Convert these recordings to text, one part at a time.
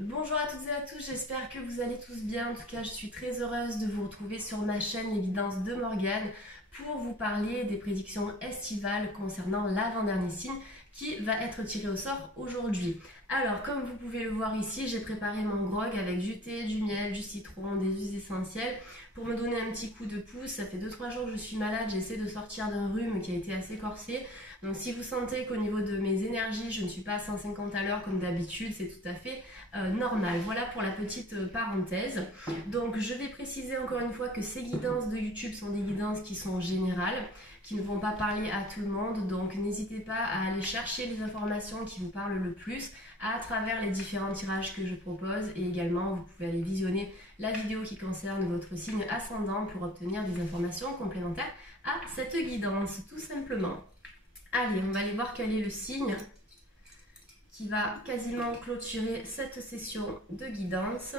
Bonjour à toutes et à tous, j'espère que vous allez tous bien. En tout cas, je suis très heureuse de vous retrouver sur ma chaîne L'évidence de Morgane pour vous parler des prédictions estivales concernant l'avant-dernier signe qui va être tiré au sort aujourd'hui. Alors, comme vous pouvez le voir ici, j'ai préparé mon grog avec du thé, du miel, du citron, des huiles essentielles pour me donner un petit coup de pouce. Ça fait 2-3 jours que je suis malade, j'essaie de sortir d'un rhume qui a été assez corsé. Donc si vous sentez qu'au niveau de mes énergies, je ne suis pas à 150 à l'heure comme d'habitude, c'est tout à fait normal. Voilà pour la petite parenthèse. Donc je vais préciser encore une fois que ces guidances de YouTube sont des guidances qui sont générales, qui ne vont pas parler à tout le monde. Donc n'hésitez pas à aller chercher les informations qui vous parlent le plus à travers les différents tirages que je propose. Et également, vous pouvez aller visionner la vidéo qui concerne votre signe ascendant pour obtenir des informations complémentaires à cette guidance, tout simplement. Allez, on va aller voir quel est le signe qui va quasiment clôturer cette session de guidance.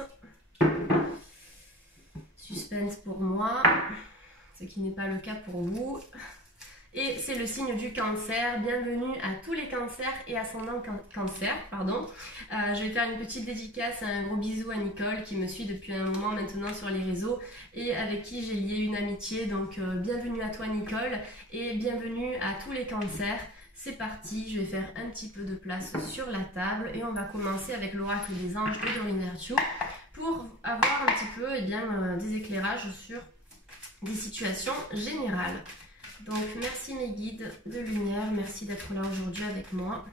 Suspense pour moi, ce qui n'est pas le cas pour vous. Et c'est le signe du cancer. Bienvenue à tous les cancers et ascendants cancer, pardon. Je vais faire une petite dédicace, un gros bisou à Nicole qui me suit depuis un moment maintenant sur les réseaux et avec qui j'ai lié une amitié. Donc bienvenue à toi Nicole et bienvenue à tous les cancers. C'est parti, je vais faire un petit peu de place sur la table et on va commencer avec l'oracle des anges de Doreen Virtue pour avoir un petit peu des éclairages sur des situations générales. Donc merci mes guides de lumière, merci d'être là aujourd'hui avec moi.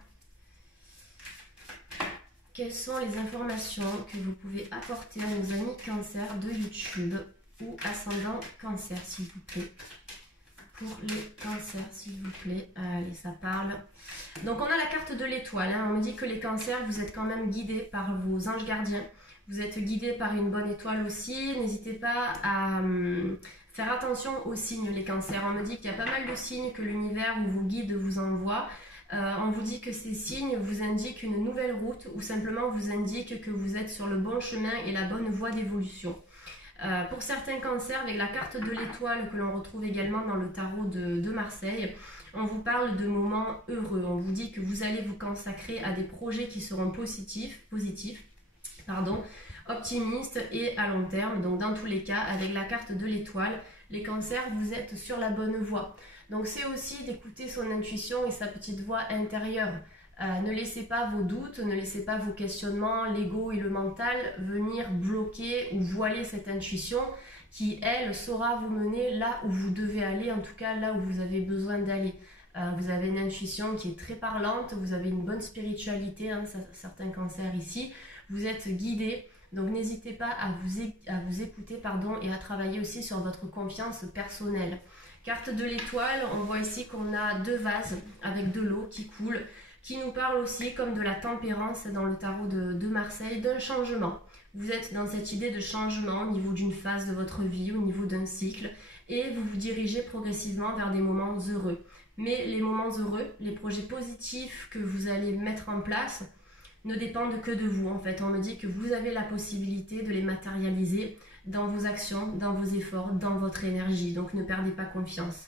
Quelles sont les informations que vous pouvez apporter à nos amis cancer de YouTube ou ascendant cancer s'il vous plaît? Pour les cancers s'il vous plaît, allez ça parle. Donc on a la carte de l'étoile, hein. On me dit que les cancers vous êtes quand même guidés par vos anges gardiens. Vous êtes guidés par une bonne étoile aussi, n'hésitez pas à faire attention aux signes les cancers. On me dit qu'il y a pas mal de signes que l'univers ou vos guides vous envoient. On vous dit que ces signes vous indiquent une nouvelle route ou simplement vous indiquent que vous êtes sur le bon chemin et la bonne voie d'évolution. Pour certains cancers, avec la carte de l'étoile que l'on retrouve également dans le tarot de Marseille, on vous parle de moments heureux. On vous dit que vous allez vous consacrer à des projets qui seront positifs, optimistes et à long terme. Donc dans tous les cas, avec la carte de l'étoile, les cancers, vous êtes sur la bonne voie. Donc c'est aussi d'écouter son intuition et sa petite voix intérieure. Ne laissez pas vos doutes, ne laissez pas vos questionnements, l'ego et le mental venir bloquer ou voiler cette intuition qui, elle, saura vous mener là où vous devez aller, en tout cas là où vous avez besoin d'aller. Vous avez une intuition qui est très parlante, vous avez une bonne spiritualité, hein, certains cancers ici, vous êtes guidés, donc n'hésitez pas à vous écouter et à travailler aussi sur votre confiance personnelle. Carte de l'étoile, on voit ici qu'on a deux vases avec de l'eau qui coule, qui nous parle aussi comme de la tempérance dans le tarot de Marseille, d'un changement. Vous êtes dans cette idée de changement au niveau d'une phase de votre vie, au niveau d'un cycle, et vous vous dirigez progressivement vers des moments heureux. Mais les moments heureux, les projets positifs que vous allez mettre en place ne dépendent que de vous. En fait, on me dit que vous avez la possibilité de les matérialiser dans vos actions, dans vos efforts, dans votre énergie. Donc ne perdez pas confiance.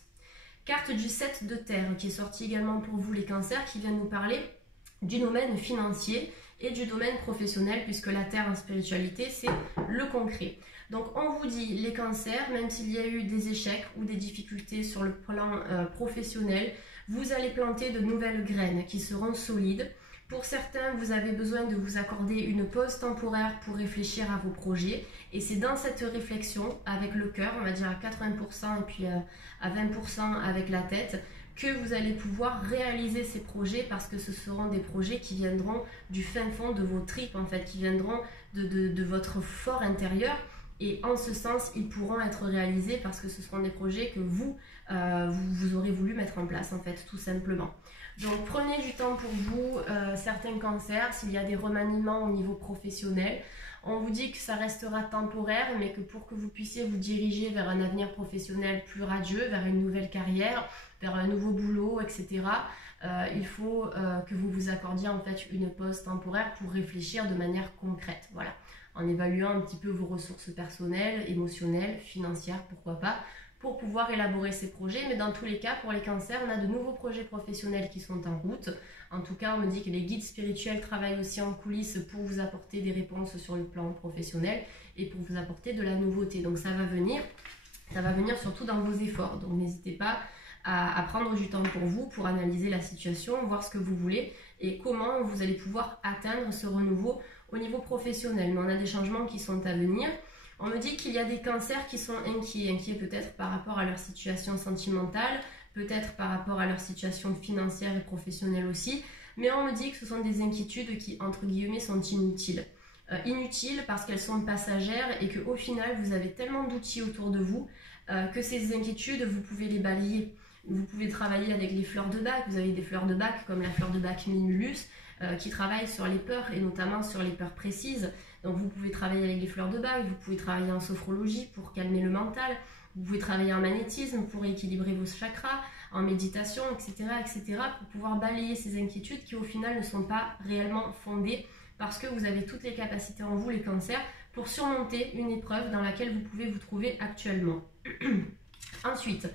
Carte du 7 de terre qui est sortie également pour vous les cancers, qui vient nous parler du domaine financier et du domaine professionnel, puisque la terre en spiritualité c'est le concret. Donc on vous dit les cancers, même s'il y a eu des échecs ou des difficultés sur le plan professionnel, vous allez planter de nouvelles graines qui seront solides. Pour certains, vous avez besoin de vous accorder une pause temporaire pour réfléchir à vos projets. Et c'est dans cette réflexion, avec le cœur, on va dire à 80% et puis à 20% avec la tête, que vous allez pouvoir réaliser ces projets parce que ce seront des projets qui viendront du fin fond de vos tripes, en fait, qui viendront de votre fort intérieur. Et en ce sens, ils pourront être réalisés parce que ce seront des projets que vous aurez voulu mettre en place, en fait, tout simplement. Donc prenez du temps pour vous, certains cancers, s'il y a des remaniements au niveau professionnel, on vous dit que ça restera temporaire, mais que pour que vous puissiez vous diriger vers un avenir professionnel plus radieux, vers une nouvelle carrière, vers un nouveau boulot, etc., il faut que vous vous accordiez en fait une pause temporaire pour réfléchir de manière concrète, voilà, en évaluant un petit peu vos ressources personnelles, émotionnelles, financières, pourquoi pas, pour pouvoir élaborer ces projets. Mais dans tous les cas, pour les cancers, on a de nouveaux projets professionnels qui sont en route. En tout cas, on me dit que les guides spirituels travaillent aussi en coulisses pour vous apporter des réponses sur le plan professionnel et pour vous apporter de la nouveauté. Donc ça va venir surtout dans vos efforts. Donc n'hésitez pas à prendre du temps pour vous, pour analyser la situation, voir ce que vous voulez et comment vous allez pouvoir atteindre ce renouveau au niveau professionnel. Mais on a des changements qui sont à venir. On me dit qu'il y a des cancers qui sont inquiets peut-être par rapport à leur situation sentimentale, peut-être par rapport à leur situation financière et professionnelle aussi, mais on me dit que ce sont des inquiétudes qui, entre guillemets, sont inutiles. Inutiles parce qu'elles sont passagères et qu'au final, vous avez tellement d'outils autour de vous que ces inquiétudes, vous pouvez les balayer. Vous pouvez travailler avec les fleurs de bac. Vous avez des fleurs de bac comme la fleur de bac Mimulus qui travaille sur les peurs et notamment sur les peurs précises. Donc vous pouvez travailler avec les fleurs de bac, vous pouvez travailler en sophrologie pour calmer le mental, vous pouvez travailler en magnétisme pour équilibrer vos chakras, en méditation, etc., pour pouvoir balayer ces inquiétudes qui au final ne sont pas réellement fondées parce que vous avez toutes les capacités en vous, les cancers, pour surmonter une épreuve dans laquelle vous pouvez vous trouver actuellement. Ensuite,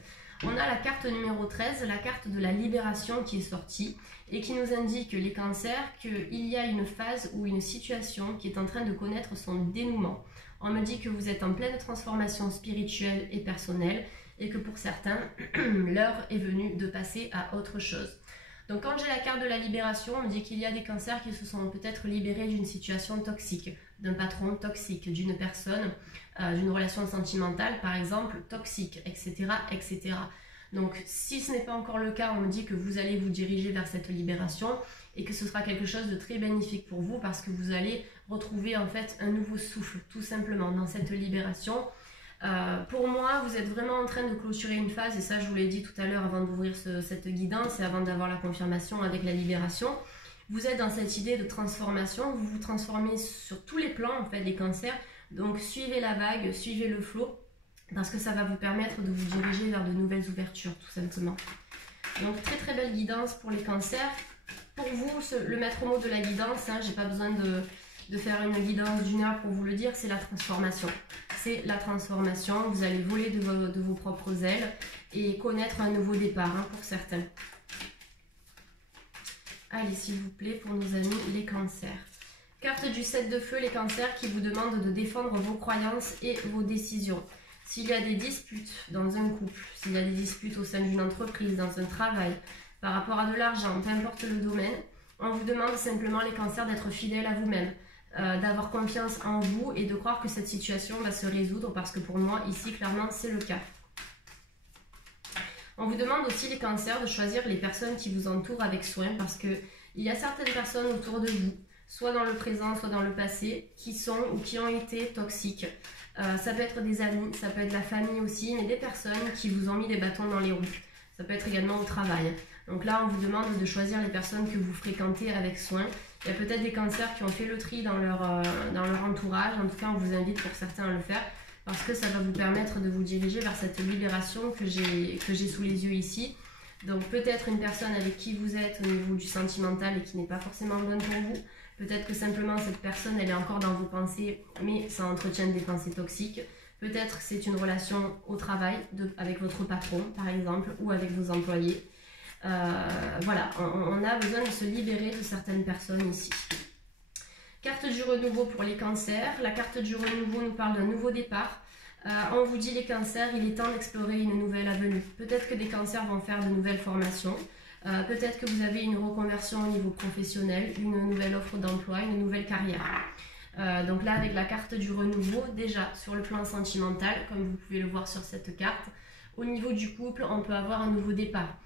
on a la carte numéro 13, la carte de la libération qui est sortie et qui nous indique, les cancers, qu'il y a une phase ou une situation qui est en train de connaître son dénouement. On me dit que vous êtes en pleine transformation spirituelle et personnelle et que pour certains, l'heure est venue de passer à autre chose. Donc quand j'ai la carte de la libération, on me dit qu'il y a des cancers qui se sont peut-être libérés d'une situation toxique, d'un patron toxique, d'une personne, d'une relation sentimentale par exemple, toxique, etc., etc. Donc si ce n'est pas encore le cas, on me dit que vous allez vous diriger vers cette libération et que ce sera quelque chose de très bénéfique pour vous parce que vous allez retrouver en fait un nouveau souffle tout simplement dans cette libération. Pour moi, vous êtes vraiment en train de clôturer une phase et ça je vous l'ai dit tout à l'heure avant d'ouvrir cette guidance et avant d'avoir la confirmation avec la libération. Vous êtes dans cette idée de transformation, vous vous transformez sur tous les plans en fait les cancers, donc suivez la vague, suivez le flot parce que ça va vous permettre de vous diriger vers de nouvelles ouvertures tout simplement. Donc très très belle guidance pour les cancers. Pour vous, le maître mot de la guidance, j'ai pas besoin de faire une guidance d'une heure pour vous le dire, c'est la transformation. C'est la transformation, vous allez voler de vos propres ailes et connaître un nouveau départ pour certains. Allez, s'il vous plaît, pour nos amis les cancers. Carte du 7 de feu, les cancers qui vous demandent de défendre vos croyances et vos décisions. S'il y a des disputes dans un couple, s'il y a des disputes au sein d'une entreprise, dans un travail, par rapport à de l'argent, peu importe le domaine, on vous demande simplement les cancers d'être fidèles à vous-même, d'avoir confiance en vous et de croire que cette situation va se résoudre parce que pour moi, ici, clairement, c'est le cas. On vous demande aussi les cancers de choisir les personnes qui vous entourent avec soin parce qu'il y a certaines personnes autour de vous, soit dans le présent, soit dans le passé, qui sont ou qui ont été toxiques. Ça peut être des amis, ça peut être la famille aussi, mais des personnes qui vous ont mis des bâtons dans les roues. Ça peut être également au travail. Donc là, on vous demande de choisir les personnes que vous fréquentez avec soin. Il y a peut-être des cancers qui ont fait le tri dans leur entourage. En tout cas, on vous invite pour certains à le faire parce que ça va vous permettre de vous diriger vers cette libération que j'ai sous les yeux ici. Donc peut-être une personne avec qui vous êtes au niveau du sentimental et qui n'est pas forcément bonne pour vous. Peut-être que simplement cette personne, elle est encore dans vos pensées, mais ça entretient des pensées toxiques. Peut-être que c'est une relation au travail avec votre patron, par exemple, ou avec vos employés. Voilà, on a besoin de se libérer de certaines personnes ici. Carte du renouveau pour les cancers. La carte du renouveau nous parle d'un nouveau départ. On vous dit les cancers, il est temps d'explorer une nouvelle avenue. Peut-être que des cancers vont faire de nouvelles formations. Peut-être que vous avez une reconversion au niveau professionnel, une nouvelle offre d'emploi, une nouvelle carrière. Donc là, avec la carte du renouveau, déjà sur le plan sentimental, comme vous pouvez le voir sur cette carte, au niveau du couple, on peut avoir un nouveau départ.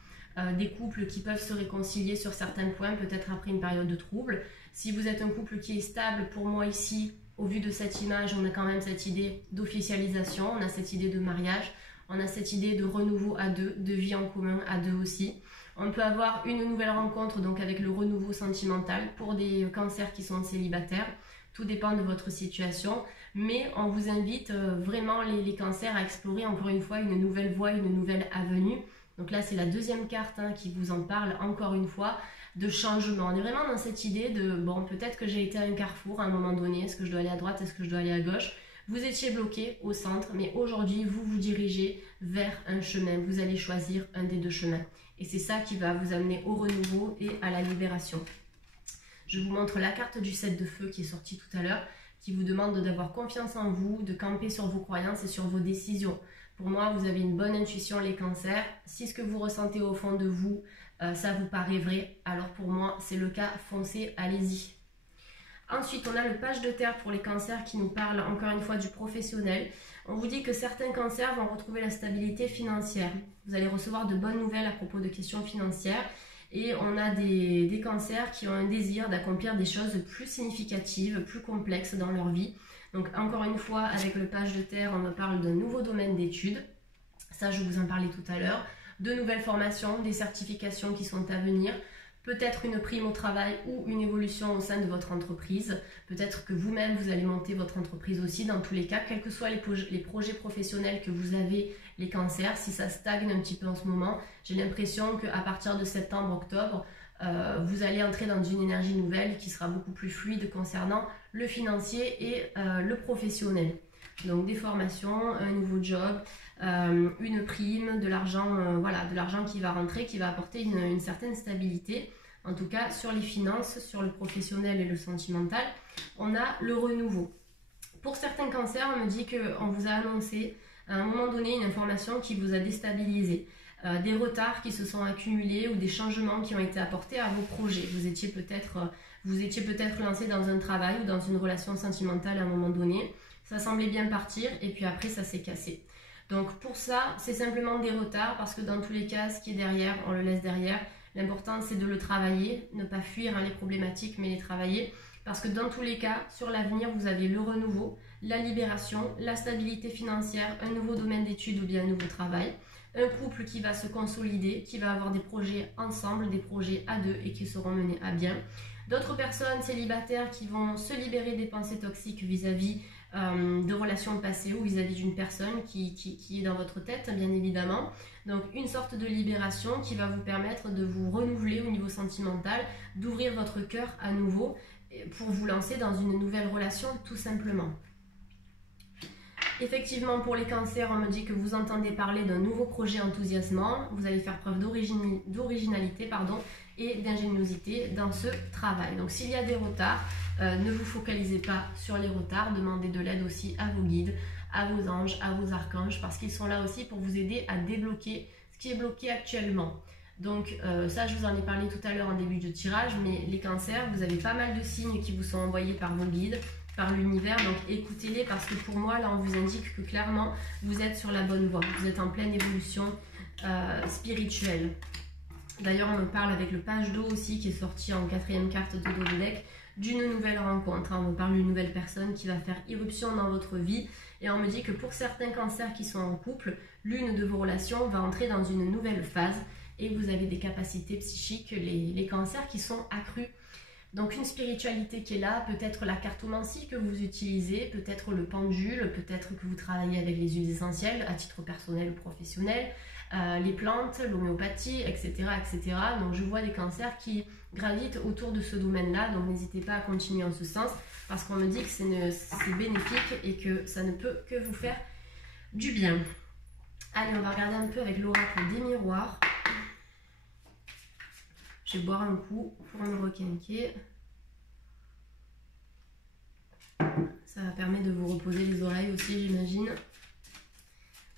Des couples qui peuvent se réconcilier sur certains points, peut-être après une période de trouble. Si vous êtes un couple qui est stable, pour moi ici, au vu de cette image, on a quand même cette idée d'officialisation, on a cette idée de mariage, on a cette idée de renouveau à deux, de vie en commun à deux aussi. On peut avoir une nouvelle rencontre donc avec le renouveau sentimental pour des cancers qui sont célibataires. Tout dépend de votre situation, mais on vous invite vraiment les cancers à explorer encore une fois une nouvelle voie, une nouvelle avenue. Donc là, c'est la deuxième carte qui vous en parle encore une fois de changement. On est vraiment dans cette idée de, bon, peut-être que j'ai été à un carrefour à un moment donné, est-ce que je dois aller à droite, est-ce que je dois aller à gauche? Vous étiez bloqué au centre, mais aujourd'hui, vous vous dirigez vers un chemin. Vous allez choisir un des deux chemins. Et c'est ça qui va vous amener au renouveau et à la libération. Je vous montre la carte du 7 de feu qui est sortie tout à l'heure, qui vous demande d'avoir confiance en vous, de camper sur vos croyances et sur vos décisions. Pour moi, vous avez une bonne intuition, les cancers. Si ce que vous ressentez au fond de vous, ça vous paraît vrai, alors pour moi, c'est le cas, foncez, allez-y. Ensuite, on a le page de terre pour les cancers qui nous parle encore une fois du professionnel. On vous dit que certains cancers vont retrouver la stabilité financière. Vous allez recevoir de bonnes nouvelles à propos de questions financières. Et on a des cancers qui ont un désir d'accomplir des choses plus significatives, plus complexes dans leur vie. Donc encore une fois, avec le page de terre, on me parle d'un nouveau domaine d'études. Ça, je vous en parlais tout à l'heure. De nouvelles formations, des certifications qui sont à venir. Peut-être une prime au travail ou une évolution au sein de votre entreprise. Peut-être que vous-même, vous allez monter votre entreprise aussi. Dans tous les cas, quels que soient les projets professionnels que vous avez, les cancers, si ça stagne un petit peu en ce moment, j'ai l'impression qu'à partir de septembre, octobre, vous allez entrer dans une énergie nouvelle qui sera beaucoup plus fluide concernant le financier et le professionnel. Donc des formations, un nouveau job, une prime, de l'argent, voilà, de l'argent qui va rentrer, qui va apporter une certaine stabilité. En tout cas, sur les finances, sur le professionnel et le sentimental, on a le renouveau. Pour certains cancers, on me dit qu'on vous a annoncé à un moment donné une information qui vous a déstabilisé. Des retards qui se sont accumulés ou des changements qui ont été apportés à vos projets. Vous étiez peut-être lancé dans un travail ou dans une relation sentimentale à un moment donné. Ça semblait bien partir et puis après ça s'est cassé. Donc pour ça, c'est simplement des retards parce que dans tous les cas, ce qui est derrière, on le laisse derrière. L'important, c'est de le travailler, ne pas fuir les problématiques, mais les travailler. Parce que dans tous les cas, sur l'avenir, vous avez le renouveau, la libération, la stabilité financière, un nouveau domaine d'études ou bien un nouveau travail. Un couple qui va se consolider, qui va avoir des projets ensemble, des projets à deux et qui seront menés à bien. D'autres personnes célibataires qui vont se libérer des pensées toxiques vis-à-vis de relations passées ou vis-à-vis d'une personne qui est dans votre tête, bien évidemment. Donc une sorte de libération qui va vous permettre de vous renouveler au niveau sentimental, d'ouvrir votre cœur à nouveau pour vous lancer dans une nouvelle relation tout simplement. Effectivement, pour les cancers, on me dit que vous entendez parler d'un nouveau projet enthousiasmant. Vous allez faire preuve d'originalité et d'ingéniosité dans ce travail. Donc s'il y a des retards, ne vous focalisez pas sur les retards. Demandez de l'aide aussi à vos guides, à vos anges, à vos archanges, parce qu'ils sont là aussi pour vous aider à débloquer ce qui est bloqué actuellement. Donc ça, je vous en ai parlé tout à l'heure en début de tirage, mais les cancers, vous avez pas mal de signes qui vous sont envoyés par vos guides, par l'univers, donc écoutez-les parce que pour moi, là, on vous indique que clairement, vous êtes sur la bonne voie. Vous êtes en pleine évolution spirituelle. D'ailleurs, on me parle avec le page d'eau aussi, qui est sorti en 4e carte de dos de deck, d'une nouvelle rencontre. On me parle d'une nouvelle personne qui va faire irruption dans votre vie. Et on me dit que pour certains cancers qui sont en couple, l'une de vos relations va entrer dans une nouvelle phase et vous avez des capacités psychiques, les cancers qui sont accrues. Donc une spiritualité qui est là, peut-être la cartomancie que vous utilisez, peut-être le pendule, peut-être que vous travaillez avec les huiles essentielles à titre personnel ou professionnel, les plantes, l'homéopathie, etc., etc. Donc je vois des cancers qui gravitent autour de ce domaine-là, donc n'hésitez pas à continuer en ce sens, parce qu'on me dit que c'est bénéfique et que ça ne peut que vous faire du bien. Allez, on va regarder un peu avec l'oracle des miroirs. Je vais boire un coup pour me requinquer. Ça va permettre de vous reposer les oreilles aussi, j'imagine.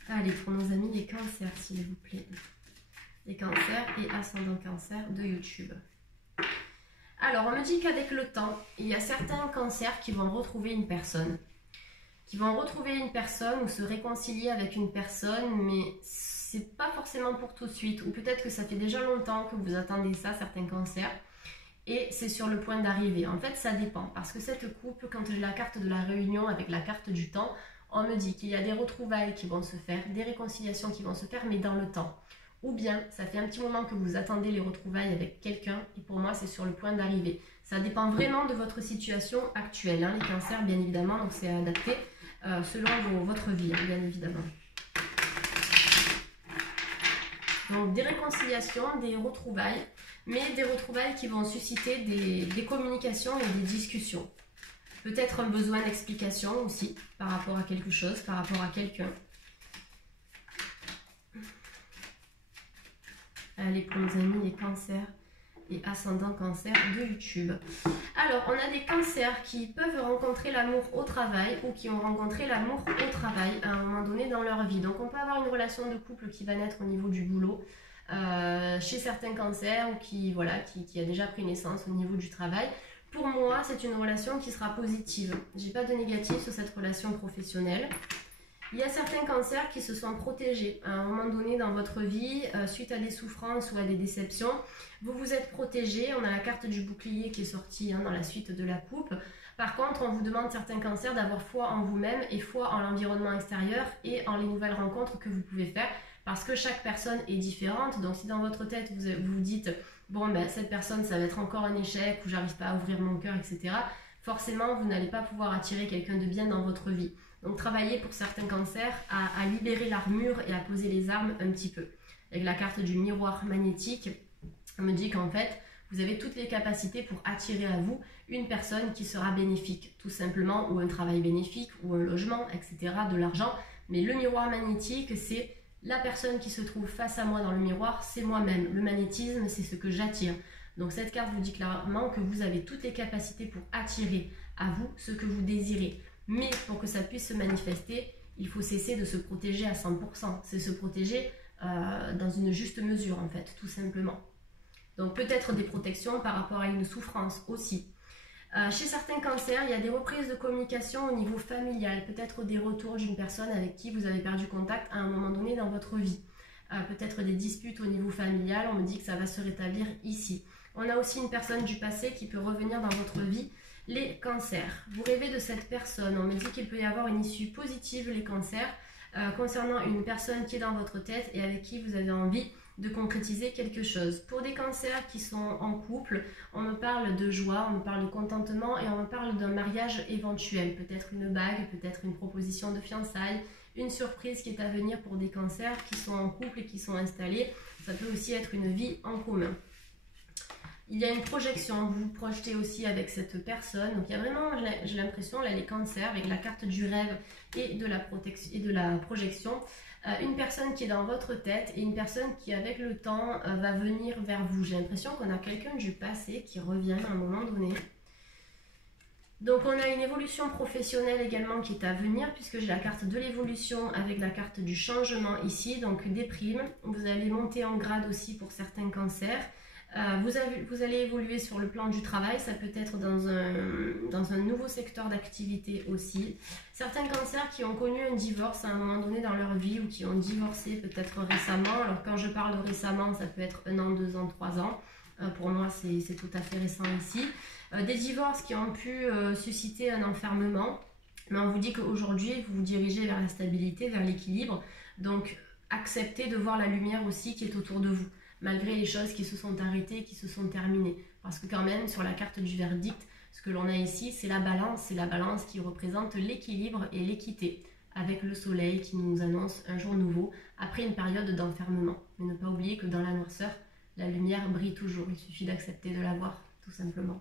Allez, pour nos amis les cancers, s'il vous plaît. Les cancers et ascendant cancer de YouTube. Alors, on me dit qu'avec le temps, il y a certains cancers qui vont retrouver une personne. Qui vont retrouver une personne ou se réconcilier avec une personne, mais c'est pas forcément pour tout de suite. Ou peut-être que ça fait déjà longtemps que vous attendez ça, certains cancers. Et c'est sur le point d'arriver. En fait, ça dépend. Parce que cette coupe, quand j'ai la carte de la réunion avec la carte du temps, on me dit qu'il y a des retrouvailles qui vont se faire, des réconciliations qui vont se faire, mais dans le temps. Ou bien, ça fait un petit moment que vous attendez les retrouvailles avec quelqu'un, et pour moi, c'est sur le point d'arriver. Ça dépend vraiment de votre situation actuelle, hein, les cancers, bien évidemment, donc c'est adapté selon votre vie, hein, bien évidemment. Donc, des réconciliations, des retrouvailles, mais des retrouvailles qui vont susciter des communications et des discussions. Peut-être un besoin d'explication aussi par rapport à quelque chose, par rapport à quelqu'un. Allez, pour nos amis, les cancers et ascendant cancer de YouTube. Alors, on a des cancers qui peuvent rencontrer l'amour au travail ou qui ont rencontré l'amour au travail à un moment donné dans leur vie. Donc, on peut avoir une relation de couple qui va naître au niveau du boulot chez certains cancers ou qui a déjà pris naissance au niveau du travail. Pour moi, c'est une relation qui sera positive. J'ai pas de négatif sur cette relation professionnelle. Il y a certains cancers qui se sont protégés à un moment donné dans votre vie suite à des souffrances ou à des déceptions. Vous vous êtes protégé. On a la carte du bouclier qui est sortie dans la suite de la coupe. Par contre, on vous demande certains cancers d'avoir foi en vous-même et foi en l'environnement extérieur et en les nouvelles rencontres que vous pouvez faire parce que chaque personne est différente. Donc si dans votre tête vous vous dites bon ben cette personne ça va être encore un échec ou j'arrive pas à ouvrir mon cœur, etc. Forcément vous n'allez pas pouvoir attirer quelqu'un de bien dans votre vie. Donc travaillez pour certains cancers à libérer l'armure et à poser les armes un petit peu. Avec la carte du miroir magnétique, on me dit qu'en fait, vous avez toutes les capacités pour attirer à vous une personne qui sera bénéfique, tout simplement, ou un travail bénéfique, ou un logement, etc., de l'argent. Mais le miroir magnétique, c'est la personne qui se trouve face à moi dans le miroir, c'est moi-même. Le magnétisme, c'est ce que j'attire. Donc cette carte vous dit clairement que vous avez toutes les capacités pour attirer à vous ce que vous désirez. Mais pour que ça puisse se manifester, il faut cesser de se protéger à 100%. C'est se protéger dans une juste mesure, en fait, tout simplement. Donc peut-être des protections par rapport à une souffrance aussi. Chez certains cancers, il y a des reprises de communication au niveau familial. Peut-être des retours d'une personne avec qui vous avez perdu contact à un moment donné dans votre vie. Peut-être des disputes au niveau familial. On me dit que ça va se rétablir ici. On a aussi une personne du passé qui peut revenir dans votre vie. Les cancers, vous rêvez de cette personne, on me dit qu'il peut y avoir une issue positive, les cancers, concernant une personne qui est dans votre tête et avec qui vous avez envie de concrétiser quelque chose. Pour des cancers qui sont en couple, on me parle de joie, on me parle de contentement et on me parle d'un mariage éventuel, peut-être une bague, peut-être une proposition de fiançailles, une surprise qui est à venir pour des cancers qui sont en couple et qui sont installés. Ça peut aussi être une vie en commun. Il y a une projection, vous vous projetez aussi avec cette personne. Donc il y a vraiment, j'ai l'impression, là les cancers, avec la carte du rêve et de la projection, une personne qui est dans votre tête et une personne qui avec le temps va venir vers vous. J'ai l'impression qu'on a quelqu'un du passé qui revient à un moment donné. Donc on a une évolution professionnelle également qui est à venir puisque j'ai la carte de l'évolution avec la carte du changement ici, donc des primes. Vous allez monter en grade aussi pour certains cancers. Vous allez évoluer sur le plan du travail, ça peut être dans un nouveau secteur d'activité aussi. Certains cancers qui ont connu un divorce à un moment donné dans leur vie ou qui ont divorcé peut-être récemment. Alors quand je parle de récemment, ça peut être 1 an, 2 ans, 3 ans. Pour moi, c'est tout à fait récent ici. Des divorces qui ont pu susciter un enfermement. Mais on vous dit qu'aujourd'hui, vous vous dirigez vers la stabilité, vers l'équilibre. Donc acceptez de voir la lumière aussi qui est autour de vous, malgré les choses qui se sont arrêtées, qui se sont terminées. Parce que quand même, sur la carte du verdict, ce que l'on a ici, c'est la balance qui représente l'équilibre et l'équité, avec le soleil qui nous annonce un jour nouveau, après une période d'enfermement. Mais ne pas oublier que dans la noirceur, la lumière brille toujours, il suffit d'accepter de la voir, tout simplement.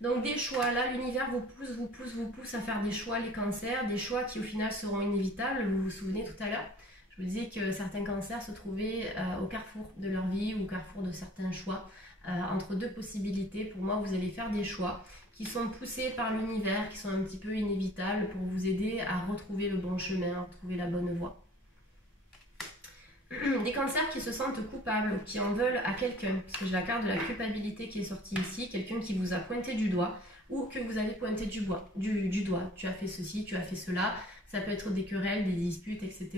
Donc des choix, là l'univers vous pousse à faire des choix, les cancers, des choix qui au final seront inévitables. Vous vous souvenez tout à l'heure, je vous disais que certains cancers se trouvaient au carrefour de leur vie ou au carrefour de certains choix, entre deux possibilités. Pour moi, vous allez faire des choix qui sont poussés par l'univers, qui sont un petit peu inévitables pour vous aider à retrouver le bon chemin, à retrouver la bonne voie. Des cancers qui se sentent coupables, qui en veulent à quelqu'un, parce que j'ai la carte de la culpabilité qui est sortie ici, quelqu'un qui vous a pointé du doigt, ou que vous avez pointé du doigt. Tu as fait ceci, tu as fait cela. Ça peut être des querelles, des disputes, etc.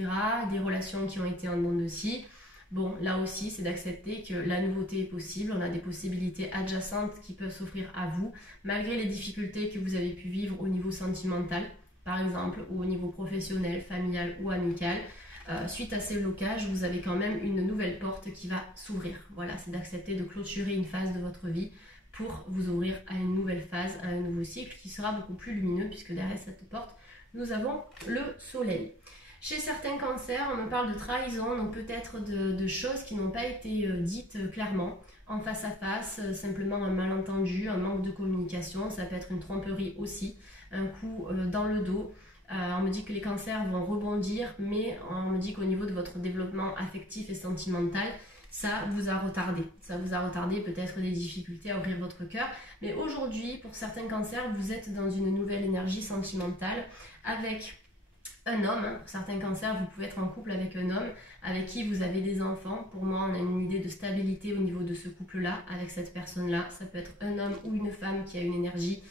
Des relations qui ont été en dents de scie. Bon, là aussi, c'est d'accepter que la nouveauté est possible. On a des possibilités adjacentes qui peuvent s'offrir à vous, malgré les difficultés que vous avez pu vivre au niveau sentimental, par exemple, ou au niveau professionnel, familial ou amical. Suite à ces blocages, vous avez quand même une nouvelle porte qui va s'ouvrir. Voilà, c'est d'accepter de clôturer une phase de votre vie pour vous ouvrir à une nouvelle phase, à un nouveau cycle qui sera beaucoup plus lumineux puisque derrière cette porte, nous avons le soleil. Chez certains cancers, on me parle de trahison, donc peut-être de choses qui n'ont pas été dites clairement. en face à face, simplement un malentendu, un manque de communication, ça peut être une tromperie aussi, un coup dans le dos. On me dit que les cancers vont rebondir, mais on me dit qu'au niveau de votre développement affectif et sentimental, ça vous a retardé. Ça vous a retardé peut-être des difficultés à ouvrir votre cœur. Mais aujourd'hui, pour certains cancers, vous êtes dans une nouvelle énergie sentimentale avec un homme. Pour certains cancers, vous pouvez être en couple avec un homme avec qui vous avez des enfants. Pour moi, on a une idée de stabilité au niveau de ce couple-là, avec cette personne-là. Ça peut être un homme ou une femme qui a une énergie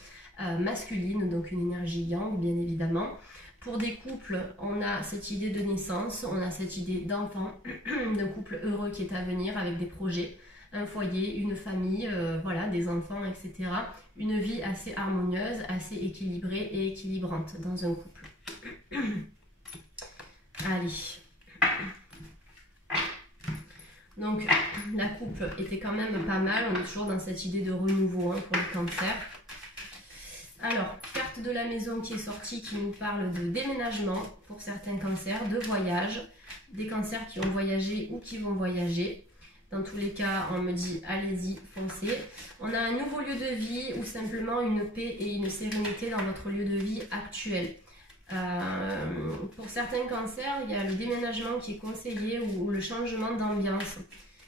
masculine, donc une énergie yang, bien évidemment. Pour des couples, on a cette idée de naissance, on a cette idée d'enfant, d'un couple heureux qui est à venir avec des projets, un foyer, une famille, voilà, des enfants, etc. Une vie assez harmonieuse, assez équilibrée et équilibrante dans un couple. Allez. Donc, la coupe était quand même pas mal, on est toujours dans cette idée de renouveau pour les cancers. Alors, carte de la maison qui est sortie, qui nous parle de déménagement pour certains cancers, de voyage, des cancers qui ont voyagé ou qui vont voyager. Dans tous les cas, on me dit allez-y, foncez. On a un nouveau lieu de vie ou simplement une paix et une sérénité dans votre lieu de vie actuel. Pour certains cancers, il y a le déménagement qui est conseillé ou le changement d'ambiance.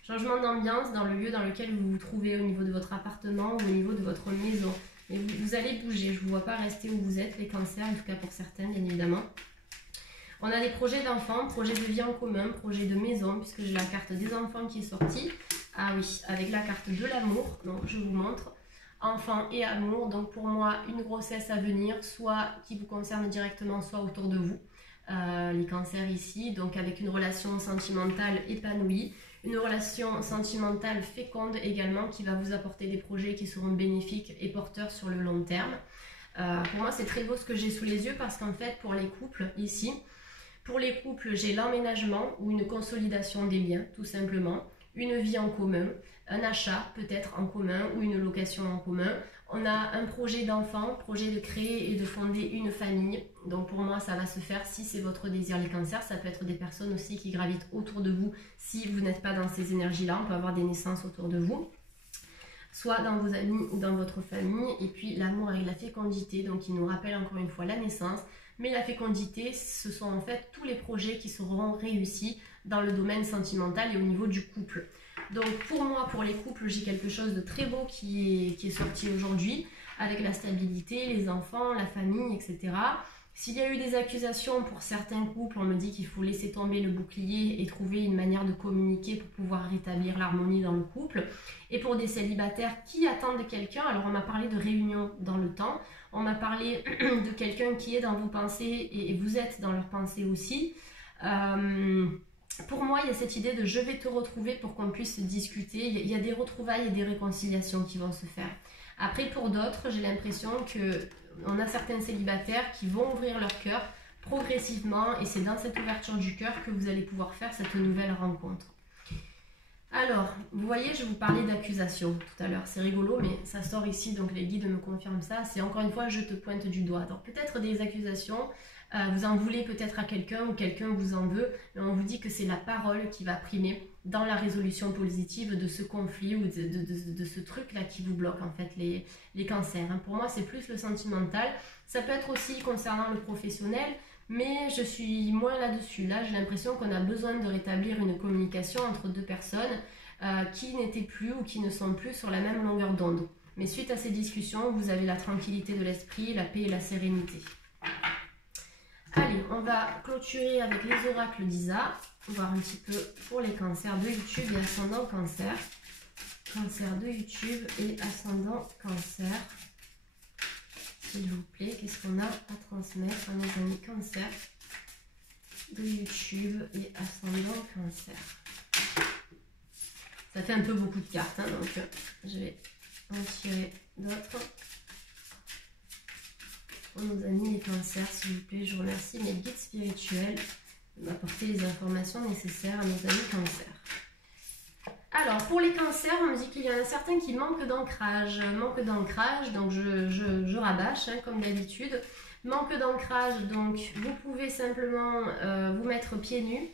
Changement d'ambiance dans le lieu dans lequel vous vous trouvez, au niveau de votre appartement ou au niveau de votre maison. Mais vous allez bouger, je ne vous vois pas rester où vous êtes, les cancers, en tout cas pour certains, bien évidemment. On a des projets d'enfants, projets de vie en commun, projets de maison, puisque j'ai la carte des enfants qui est sortie. Ah oui, avec la carte de l'amour, donc je vous montre. Enfants et amour, donc pour moi, une grossesse à venir, soit qui vous concerne directement, soit autour de vous. Les cancers ici, donc avec une relation sentimentale épanouie. Une relation sentimentale féconde également qui va vous apporter des projets qui seront bénéfiques et porteurs sur le long terme. Pour moi, c'est très beau ce que j'ai sous les yeux parce qu'en fait, pour les couples ici, pour les couples, j'ai l'emménagement ou une consolidation des liens, tout simplement. Une vie en commun, un achat peut-être en commun ou une location en commun. On a un projet d'enfant, projet de créer et de fonder une famille. Donc pour moi, ça va se faire si c'est votre désir, les cancers. Ça peut être des personnes aussi qui gravitent autour de vous si vous n'êtes pas dans ces énergies-là. On peut avoir des naissances autour de vous, soit dans vos amis ou dans votre famille. Et puis l'amour avec la fécondité, donc il nous rappelle encore une fois la naissance. Mais la fécondité, ce sont en fait tous les projets qui seront réussis dans le domaine sentimental et au niveau du couple. Donc pour moi, pour les couples, j'ai quelque chose de très beau qui est sorti aujourd'hui, avec la stabilité, les enfants, la famille, etc. S'il y a eu des accusations pour certains couples, on me dit qu'il faut laisser tomber le bouclier et trouver une manière de communiquer pour pouvoir rétablir l'harmonie dans le couple. Et pour des célibataires qui attendent quelqu'un, alors on m'a parlé de réunion dans le temps, on m'a parlé de quelqu'un qui est dans vos pensées et vous êtes dans leurs pensées aussi. Pour moi, il y a cette idée de je vais te retrouver pour qu'on puisse discuter. Il y a des retrouvailles et des réconciliations qui vont se faire. Après, pour d'autres, j'ai l'impression qu'on a certains célibataires qui vont ouvrir leur cœur progressivement et c'est dans cette ouverture du cœur que vous allez pouvoir faire cette nouvelle rencontre. Alors, vous voyez, je vous parlais d'accusation tout à l'heure. C'est rigolo, mais ça sort ici, donc les guides me confirment ça. C'est encore une fois, je te pointe du doigt. Donc peut-être des accusations, vous en voulez peut-être à quelqu'un ou quelqu'un vous en veut, mais on vous dit que c'est la parole qui va primer dans la résolution positive de ce conflit ou de ce truc-là qui vous bloque en fait, les cancers. Pour moi, c'est plus le sentimental. Ça peut être aussi concernant le professionnel, mais je suis moins là-dessus. Là, j'ai l'impression qu'on a besoin de rétablir une communication entre deux personnes qui n'étaient plus ou qui ne sont plus sur la même longueur d'onde. Mais suite à ces discussions, vous avez la tranquillité de l'esprit, la paix et la sérénité. Allez, on va clôturer avec les oracles d'Isa, voir un petit peu pour les cancers de YouTube et ascendant cancer. Cancer de YouTube et ascendant cancer. S'il vous plaît, qu'est-ce qu'on a à transmettre à nos amis cancer de YouTube et ascendant cancer? Ça fait un peu beaucoup de cartes, hein, donc je vais en tirer d'autres. Pour nos amis les cancers, s'il vous plaît, je remercie mes guides spirituels de m'apporter les informations nécessaires à nos amis cancers. Alors, pour les cancers, on me dit qu'il y en a certains qui manquent d'ancrage. Donc je rabâche, hein, comme d'habitude. Manque d'ancrage, donc vous pouvez simplement vous mettre pieds nus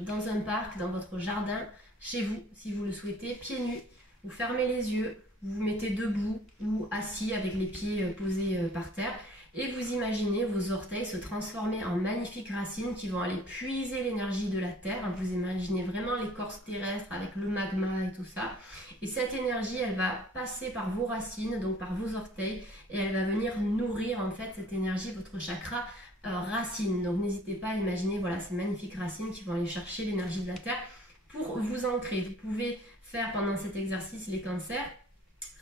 dans un parc, dans votre jardin. chez vous, si vous le souhaitez, pieds nus. Vous fermez les yeux, vous vous mettez debout ou assis avec les pieds posés par terre. Et vous imaginez vos orteils se transformer en magnifiques racines qui vont aller puiser l'énergie de la terre. Vous imaginez vraiment l'écorce terrestre avec le magma et tout ça. Et cette énergie, elle va passer par vos racines, donc par vos orteils, et elle va venir nourrir en fait cette énergie, votre chakra racine. Donc n'hésitez pas à imaginer voilà, ces magnifiques racines qui vont aller chercher l'énergie de la terre pour vous ancrer. Vous pouvez faire pendant cet exercice les cancers.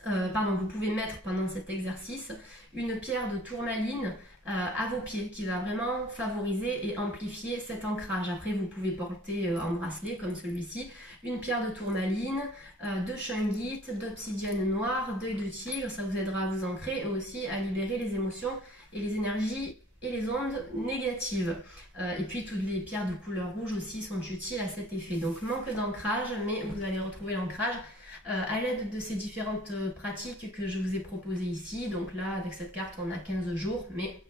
Vous pouvez mettre pendant cet exercice une pierre de tourmaline à vos pieds qui va vraiment favoriser et amplifier cet ancrage. Après, vous pouvez porter en bracelet comme celui-ci une pierre de tourmaline, de shungite, d'obsidienne noire, d'œil de tigre. Ça vous aidera à vous ancrer et aussi à libérer les émotions et les énergies et les ondes négatives. Et puis toutes les pierres de couleur rouge aussi sont utiles à cet effet. Donc manque d'ancrage, mais vous allez retrouver l'ancrage à l'aide de ces différentes pratiques que je vous ai proposées ici. Donc là, avec cette carte, on a 15 jours, mais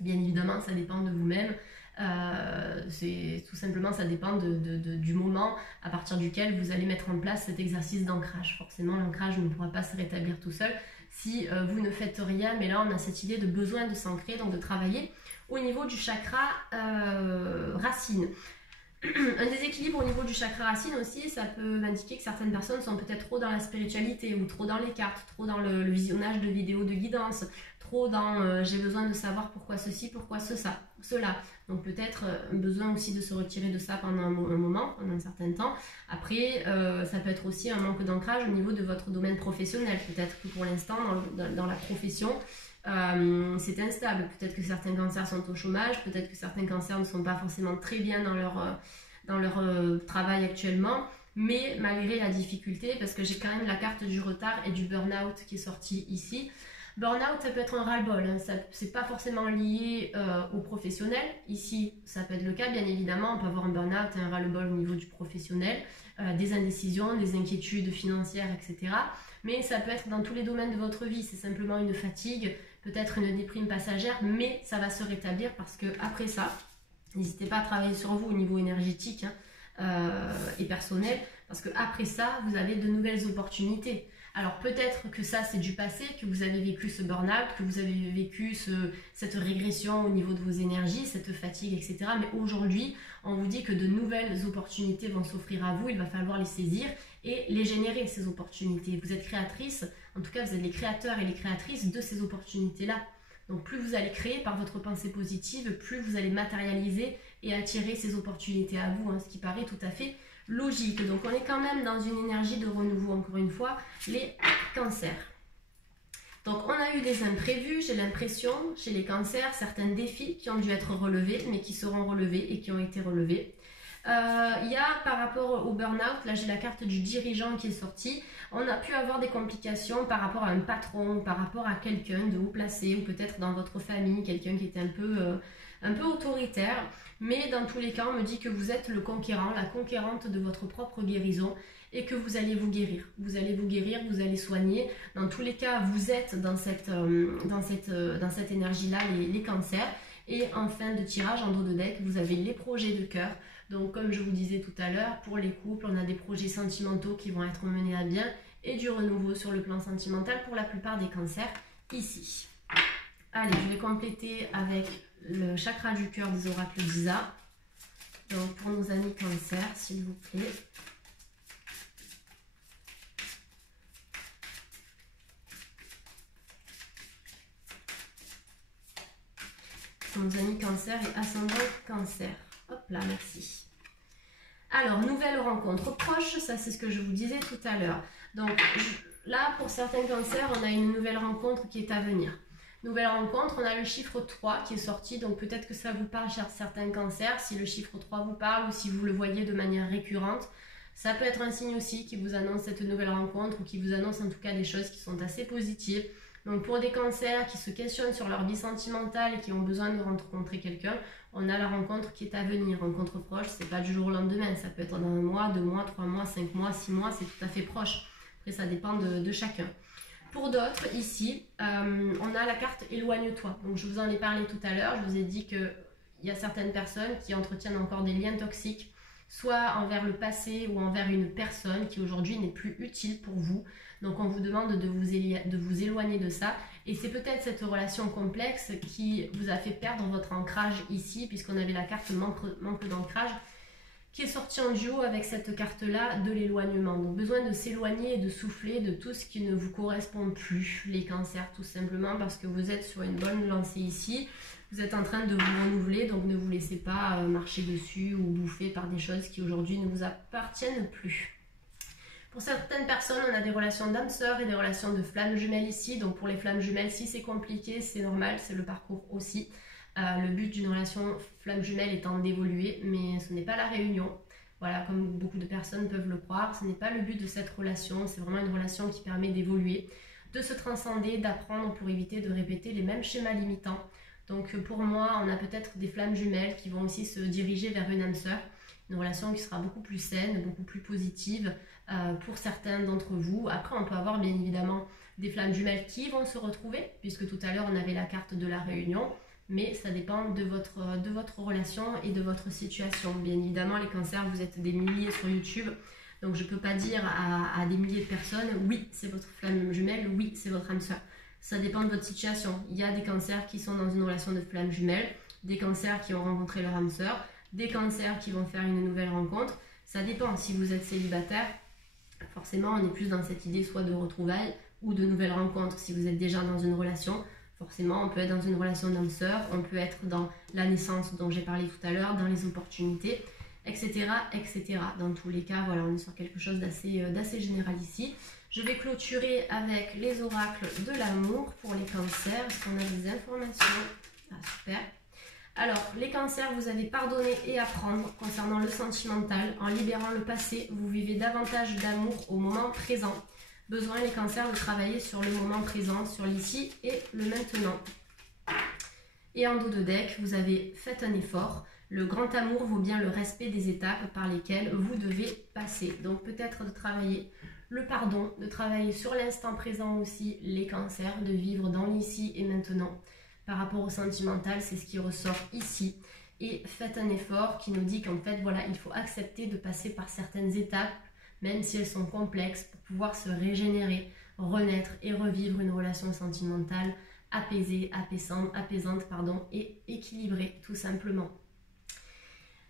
bien évidemment, ça dépend de vous-même. C'est tout simplement, ça dépend du moment à partir duquel vous allez mettre en place cet exercice d'ancrage. Forcément, l'ancrage ne pourra pas se rétablir tout seul si vous ne faites rien, mais là, on a cette idée de besoin de s'ancrer, donc de travailler au niveau du chakra racine. Un déséquilibre au niveau du chakra racine aussi, ça peut indiquer que certaines personnes sont peut-être trop dans la spiritualité ou trop dans les cartes, trop dans le visionnage de vidéos de guidance, trop dans j'ai besoin de savoir pourquoi ceci, pourquoi cela. Donc peut-être besoin aussi de se retirer de ça pendant un moment, pendant un certain temps. Après, ça peut être aussi un manque d'ancrage au niveau de votre domaine professionnel. Peut-être que pour l'instant, dans la profession, c'est instable. Peut-être que certains cancers sont au chômage, peut-être que certains cancers ne sont pas forcément très bien dans leur travail actuellement, mais malgré la difficulté, parce que j'ai quand même la carte du retard et du burn-out qui est sortie ici. Burn-out, ça peut être un ras-le-bol, hein. C'est pas forcément lié au professionnel. Ici, ça peut être le cas, bien évidemment. On peut avoir un burn-out et un ras-le-bol au niveau du professionnel, des indécisions, des inquiétudes financières, etc. Mais ça peut être dans tous les domaines de votre vie. C'est simplement une fatigue, peut-être une déprime passagère, mais ça va se rétablir parce que après ça, n'hésitez pas à travailler sur vous au niveau énergétique et personnel, parce que après ça, vous avez de nouvelles opportunités. Alors peut-être que ça c'est du passé, que vous avez vécu ce burn-out, que vous avez vécu cette régression au niveau de vos énergies, cette fatigue, etc. Mais aujourd'hui, on vous dit que de nouvelles opportunités vont s'offrir à vous, il va falloir les saisir et les générer, ces opportunités. Vous êtes créatrice, en tout cas vous êtes les créateurs et les créatrices de ces opportunités-là. Donc plus vous allez créer par votre pensée positive, plus vous allez matérialiser et attirer ces opportunités à vous, hein, ce qui paraît tout à fait logique. Donc on est quand même dans une énergie de renouveau, encore une fois, les cancers. Donc on a eu des imprévus, j'ai l'impression, chez les cancers, certains défis qui ont dû être relevés, mais qui seront relevés et qui ont été relevés. Il y a par rapport au burn-out, là j'ai la carte du dirigeant qui est sortie, on a pu avoir des complications par rapport à un patron, par rapport à quelqu'un de haut placé, ou peut-être dans votre famille, quelqu'un qui était un peu autoritaire. Mais dans tous les cas, on me dit que vous êtes le conquérant, la conquérante de votre propre guérison et que vous allez vous guérir. Vous allez vous guérir, vous allez soigner. Dans tous les cas, vous êtes dans cette énergie-là, les cancers. Et en fin de tirage, en dos de deck, vous avez les projets de cœur. Donc comme je vous disais tout à l'heure, pour les couples, on a des projets sentimentaux qui vont être menés à bien et du renouveau sur le plan sentimental pour la plupart des cancers ici. Allez, je vais compléter avec le chakra du cœur des oracles d'Isa. Donc pour nos amis cancer, s'il vous plaît. Pour nos amis cancer et ascendant cancer. Hop là, merci. Alors, nouvelle rencontre proche, ça c'est ce que je vous disais tout à l'heure. Donc là, pour certains cancers, on a une nouvelle rencontre qui est à venir. Nouvelle rencontre, on a le chiffre 3 qui est sorti, donc peut-être que ça vous parle chez certains cancers, si le chiffre 3 vous parle ou si vous le voyez de manière récurrente. Ça peut être un signe aussi qui vous annonce cette nouvelle rencontre ou qui vous annonce en tout cas des choses qui sont assez positives. Donc pour des cancers qui se questionnent sur leur vie sentimentale et qui ont besoin de rencontrer quelqu'un, on a la rencontre qui est à venir. Rencontre proche, c'est pas du jour au lendemain, ça peut être dans 1 mois, 2 mois, 3 mois, 5 mois, 6 mois, c'est tout à fait proche. Après ça dépend de chacun. Pour d'autres, ici, on a la carte éloigne-toi. Donc je vous en ai parlé tout à l'heure, je vous ai dit qu'il y a certaines personnes qui entretiennent encore des liens toxiques, soit envers le passé ou envers une personne qui aujourd'hui n'est plus utile pour vous. Donc on vous demande de vous éloigner de ça. Et c'est peut-être cette relation complexe qui vous a fait perdre votre ancrage ici, puisqu'on avait la carte manque d'ancrage, qui est sortie en duo avec cette carte-là de l'éloignement. Donc besoin de s'éloigner et de souffler de tout ce qui ne vous correspond plus, les cancers, tout simplement parce que vous êtes sur une bonne lancée ici. Vous êtes en train de vous renouveler, donc ne vous laissez pas marcher dessus ou bouffer par des choses qui aujourd'hui ne vous appartiennent plus. Pour certaines personnes, on a des relations d'âme sœur et des relations de flammes jumelles ici. Donc pour les flammes jumelles, si c'est compliqué, c'est normal, c'est le parcours aussi. Le but d'une relation flamme jumelle étant d'évoluer, mais ce n'est pas la réunion. Voilà, comme beaucoup de personnes peuvent le croire, ce n'est pas le but de cette relation. C'est vraiment une relation qui permet d'évoluer, de se transcender, d'apprendre pour éviter de répéter les mêmes schémas limitants. Donc pour moi, on a peut-être des flammes jumelles qui vont aussi se diriger vers une âme sœur. Une relation qui sera beaucoup plus saine, beaucoup plus positive pour certains d'entre vous. Après, on peut avoir bien évidemment des flammes jumelles qui vont se retrouver, puisque tout à l'heure, on avait la carte de la réunion. Mais ça dépend de votre relation et de votre situation. Bien évidemment, les cancers, vous êtes des milliers sur YouTube. Donc je ne peux pas dire à des milliers de personnes, oui, c'est votre flamme jumelle, oui, c'est votre âme sœur. Ça dépend de votre situation. Il y a des cancers qui sont dans une relation de flamme jumelle, des cancers qui ont rencontré leur âme sœur, des cancers qui vont faire une nouvelle rencontre. Ça dépend. Si vous êtes célibataire, forcément, on est plus dans cette idée soit de retrouvailles ou de nouvelles rencontres. Si vous êtes déjà dans une relation, forcément, on peut être dans une relation d'âme sœur, on peut être dans la naissance dont j'ai parlé tout à l'heure, dans les opportunités, etc., etc. Dans tous les cas, voilà, on est sur quelque chose d'assez général ici. Je vais clôturer avec les oracles de l'amour pour les cancers. Est-ce qu'on a des informations? Ah, super. Alors, les cancers, vous avez pardonné et apprendre concernant le sentimental. En libérant le passé, vous vivez davantage d'amour au moment présent. Besoin, les cancers, de travailler sur le moment présent, sur l'ici et le maintenant. Et en dos de deck, vous avez fait un effort. Le grand amour vaut bien le respect des étapes par lesquelles vous devez passer. Donc peut-être de travailler le pardon, de travailler sur l'instant présent aussi, les cancers, de vivre dans l'ici et maintenant. Par rapport au sentimental, c'est ce qui ressort ici. Et faites un effort qui nous dit qu'en fait, voilà, il faut accepter de passer par certaines étapes, même si elles sont complexes, pour pouvoir se régénérer, renaître et revivre une relation sentimentale apaisée, apaisante, et équilibrée, tout simplement.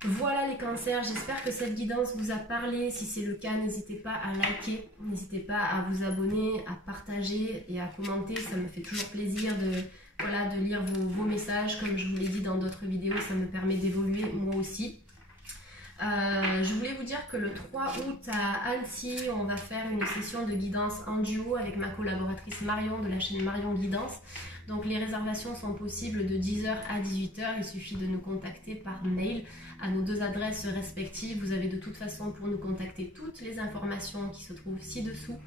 Voilà les cancers, j'espère que cette guidance vous a parlé. Si c'est le cas, n'hésitez pas à liker, n'hésitez pas à vous abonner, à partager et à commenter. Ça me fait toujours plaisir de lire vos messages. Comme je vous l'ai dit dans d'autres vidéos, ça me permet d'évoluer moi aussi. Je voulais vous dire que le 3 août à Annecy, on va faire une session de guidance en duo avec ma collaboratrice Marion de la chaîne Marion Guidance. Donc les réservations sont possibles de 10h à 18h. Il suffit de nous contacter par mail à nos 2 adresses respectives. Vous avez de toute façon pour nous contacter toutes les informations qui se trouvent ci-dessous,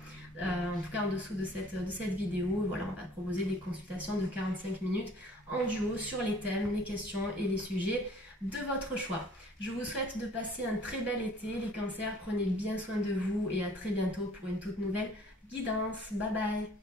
en tout cas en dessous de cette vidéo. Voilà, on va proposer des consultations de 45 minutes en duo sur les thèmes, les questions et les sujets de votre choix. Je vous souhaite de passer un très bel été, les cancers, prenez bien soin de vous et à très bientôt pour une toute nouvelle guidance. Bye bye!